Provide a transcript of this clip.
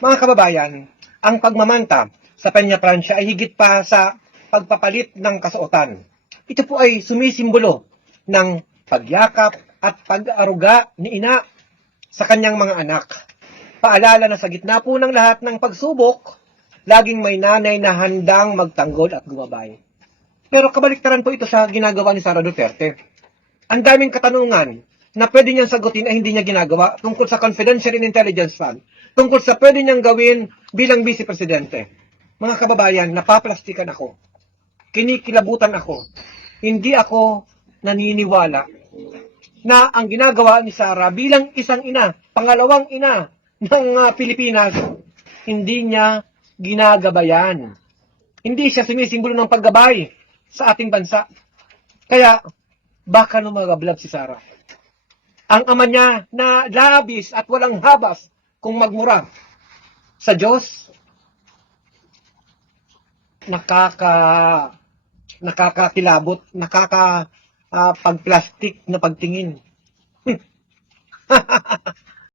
Mga kababayan, ang pagmamanta sa Peña Francia ay higit pa sa pagpapalit ng kasuotan. Ito po ay sumisimbolo ng pagyakap at pag-aruga ni ina sa kanyang mga anak. Paalala na sa gitna po ng lahat ng pagsubok, laging may nanay na handang magtanggol at gumabay. Pero kabaliktaran po ito sa ginagawa ni Sara Duterte. Ang daming katanungan na pwede niyang sagutin ay hindi niya ginagawa tungkol sa Confidential and Intelligence Fund, tungkol sa pwede niyang gawin bilang Vice Presidente. Mga kababayan, napaplastikan ako. Kinikilabutan ako. Hindi ako naniniwala na ang ginagawa ni Sara bilang isang ina, pangalawang ina ng Pilipinas, hindi niya ginagabayan. Hindi siya sumisimbolo ng paggabay sa ating bansa. Kaya, baka lumagablab si Sara. Ang ama niya na labis at walang habas kung magmura sa Diyos, nakakakilabot, pagplastik na pagtingin.